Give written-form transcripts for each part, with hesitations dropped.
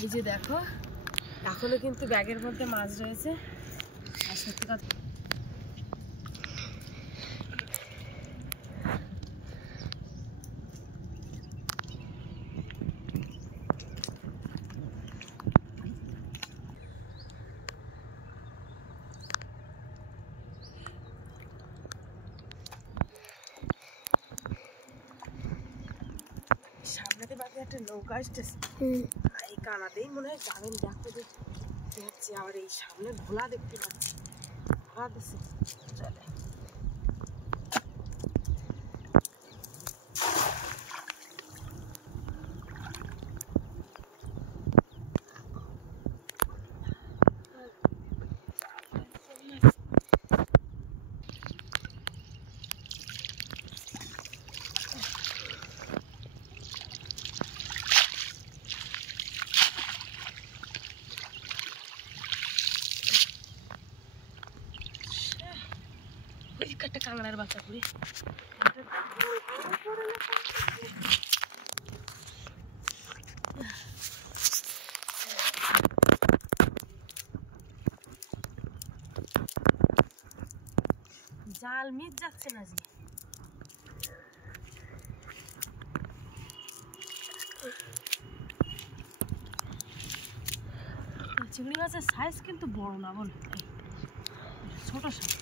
এই যে দেখো এখনো কিন্তু ব্যাগের মধ্যে মাছ রয়েছে। আর সত্যি কথা সামনেতে বাকি একটা নৌকা আসতেছে, এই কানাতেই মনে হয় যাবেন। দেখো দেখছি আবার এই সামনে ভোলা দেখতে পাচ্ছি, ভোলা দিচ্ছে চলে। একটা কাঁকড়ার বাচ্চা করি জাল মিট যাচ্ছে না জি। চিংড়ি মাছের সাইজ কিন্তু বড় না, বল ছোট সাইজ।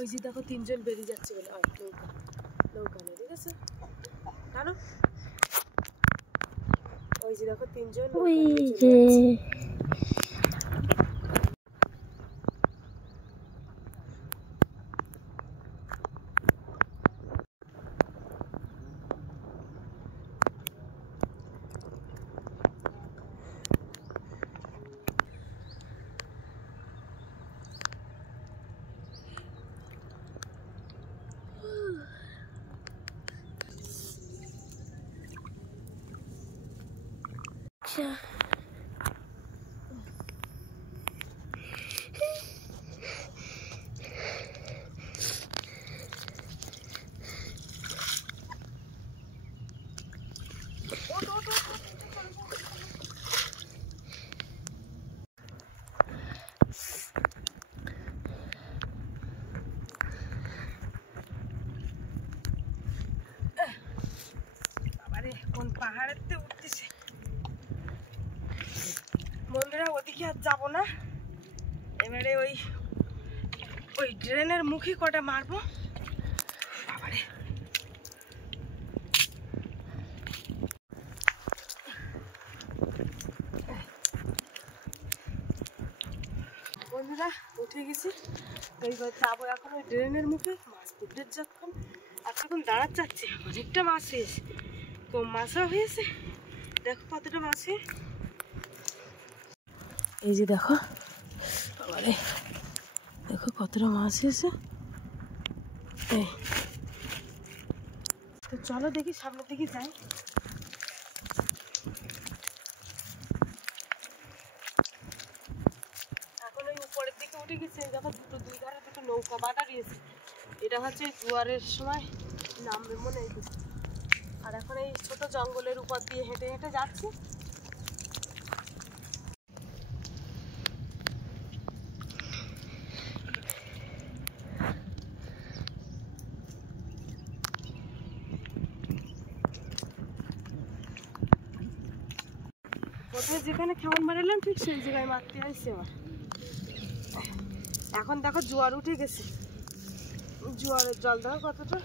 ওই যে দেখো তিনজন বেরিয়ে যাচ্ছে বলে নৌকা, নৌকা নেই ঠিক আছে কেন? ওই যে দেখো তিনজন কোন পাহাড়েতে উঠতেছে বন্ধুরা, ওদিকে আর যাবো না। এবারে ওই ড্রেনের মুখে কটা মারবো। বাবারে বন্ধুরা উঠে গেছি, এইবার যাবো এখন ওই ড্রেনের মুখে মাছ তুলতে। যখন এখন দাঁড়াতে যাচ্ছে অনেকটা মাছ হয়েছে, কম মাছও হয়েছে। দেখো কতটা মাছ। এই যে দেখো বাবারে, দেখো কতটা মাছ হয়েছে। তো চলো দেখি সামনের দিকে যাই। এখন ওই উপরের দিকে উঠে গেছে, দেখো দুই ধারে দুটো নৌকা বাঁধা দিয়েছে। এটা হচ্ছে জোয়ারের সময় নামবে মনে হয়। আর এখন এই ছোট জঙ্গলের উপর দিয়ে হেঁটে হেঁটে যাচ্ছি। প্রথমে যেখানে খেমন মারালাম ঠিক সেই জায়গায় মারতে আসছে আবার। এখন দেখো জোয়ার উঠে গেছে, জোয়ারের জল দেখো কতটা।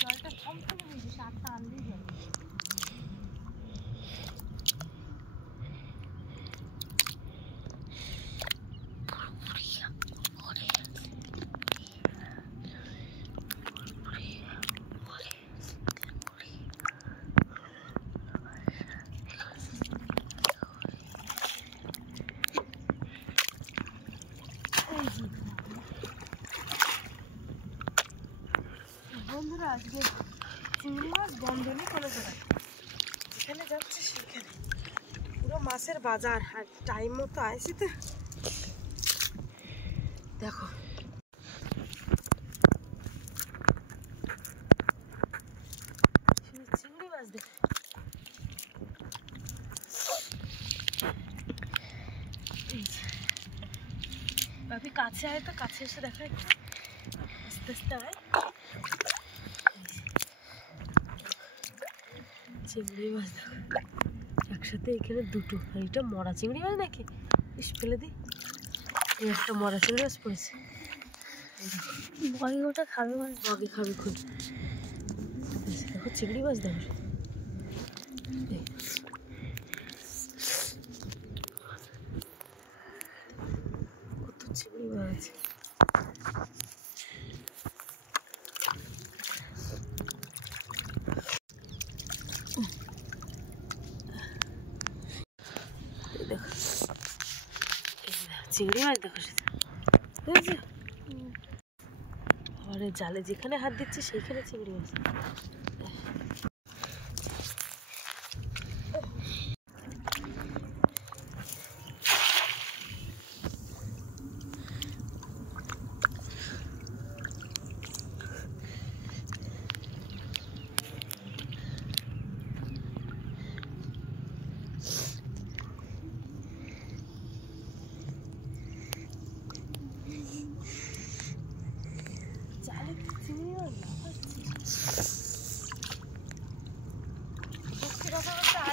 জলটা থমথমে হয়েছে, সারটা আনলেই যাবে। বন্ধুরা আজকে চিংড়ি মাছ বন্ধ নেই কোনো জায়গায়, যেখানে যাচ্ছে সেখানে পুরো মাছের বাজার। আর টাইম মতো আসি তো দেখো চিংড়ি মাছ দেখো। বাপি কাছে আয় তো, কাছে এসে দেখা একটু, আস্তে আস্তে আয়। চিংড়ি মাছ দেখো একসাথে এখানে দুটো, আর এটা মরা চিংড়ি মাছ নাকি, ইস ফেলে দিই। এই একটা মরা চিংড়ি মাছ পড়েছে, বগি ওটা খাবে মাছ, বগে খাবে খুব। দেখো চিংড়ি মাছ দেখো, কত চিংড়ি মাছ। চিংড়ি মাছ দেখো বুঝেছো, আর জালে যেখানে হাত দিচ্ছে সেইখানে চিংড়ি মাছ।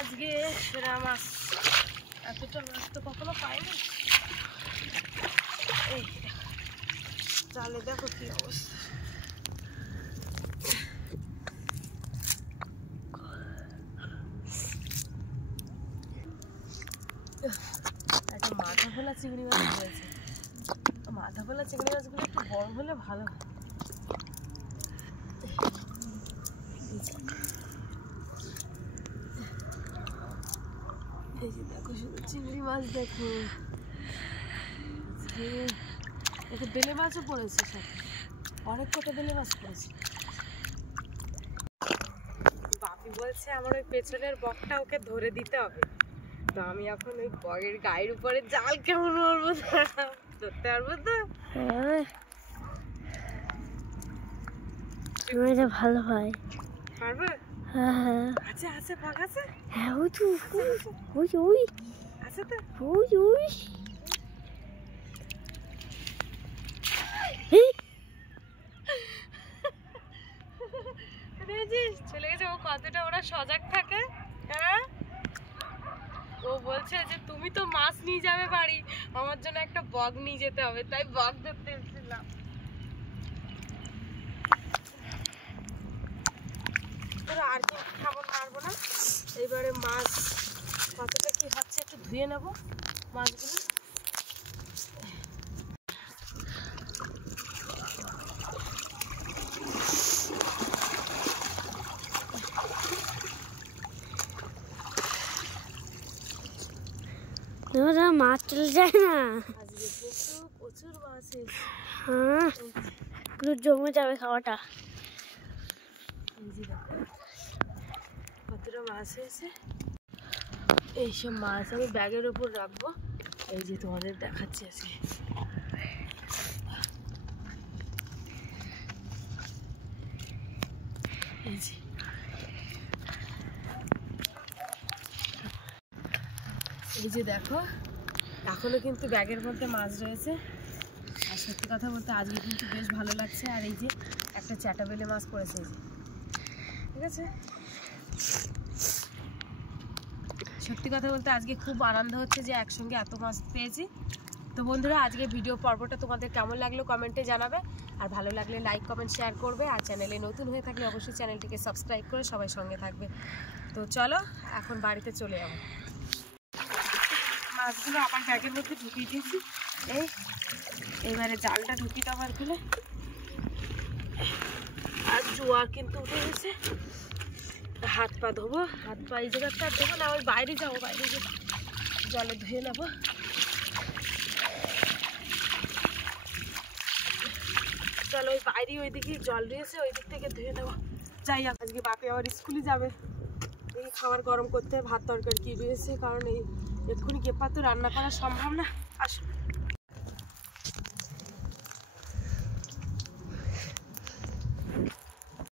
আজকে সেরা মাছ, এতটা মাছ তো কখনো পাইনি। এই জালে দেখো কি অবস্থা, একটা মাথা ফেলা চিংড়ি মাছ রয়েছে। মাথা ফেলা চিংড়ি মাছগুলো একটু বড় হলে ভালো হয়। এই যে দেখো শুধু চিংড়ি মাছ দেখো, দেখো বেলে মাছও পড়েছে, সব অনেক কটা বেলে মাছ পড়েছে। বাপি বলছে আমার ওই পেছনের বকটা ওকে ধরে দিতে হবে, তো আমি এখন ওই বকের গায়ের উপরে জাল কেমন মারবো, ধরতে পারবো তো? ভালো হয়, পারবো? হ্যাঁ হ্যাঁ আছে আছে, বক আছে, হ্যাঁ ওই তো ওই ওই আছে তো, ওই ওই চলে গেছে। ও কতটা ওরা সজাগ থাকে, হ্যাঁ। ও বলছে যে তুমি তো মাছ নিয়ে যাবে বাড়ি, আমার জন্য একটা বক নিয়ে যেতে হবে, তাই বক ধরতে এসেছিলাম। আর কি খাবার মারবো না, এইবারে মাছ কতটা কি হচ্ছে একটু ধুয়ে নেবো মাছগুলো। মাছ চলে যায় না, আজকে কিন্তু প্রচুর মাছ এসেছে, হ্যাঁ পুরো জমে যাবে খাওয়াটা। কতটা মাছ হয়েছে, এইসব মাছ আমি ব্যাগের উপর রাখবো। এই যে তোমাদের দেখাচ্ছি আজকে, এই যে দেখো এখনো কিন্তু ব্যাগের মধ্যে মাছ রয়েছে। আর সত্যি কথা বলতে আজকে কিন্তু বেশ ভালো লাগছে। আর এই যে একটা চ্যাটা বেলে মাছ পড়েছে, ঠিক আছে। সত্যি কথা বলতে আজকে খুব আনন্দ হচ্ছে যে একসঙ্গে এত মাছ পেয়েছি। তো বন্ধুরা আজকে ভিডিও পর্বটা তোমাদের কেমন লাগলো কমেন্টে জানাবে, আর ভালো লাগলে লাইক কমেন্ট শেয়ার করবে, আর চ্যানেলে নতুন হয়ে থাকলে অবশ্যই চ্যানেলটিকে সাবস্ক্রাইব করে সবাই সঙ্গে থাকবে। তো চলো এখন বাড়িতে চলে যাবো। মাছগুলো আবার ব্যাগের মধ্যে ঢুকিয়ে দিয়েছি, এইবারে জালটা ঢুকিয়ে দেওয়ার খুলে। আর জোয়ার কিন্তু উঠে গেছে, হাত পা ধোবো, হাত পা এই জায়গাটা ধোবো না, ওই বাইরে যাবো, বাইরে গিয়ে জলে ধুয়ে নেবো। চলো ওই বাইরে ওই দিকে জল রয়েছে, ওই দিক থেকে ধুয়ে নেবো। যাই আজকে বাপি আবার স্কুলে যাবে, এই খাবার গরম করতে ভাত তরকারি কি রয়েছে, কারণ এই এক্ষুনি গেপা তো রান্না করা সম্ভব না। আসো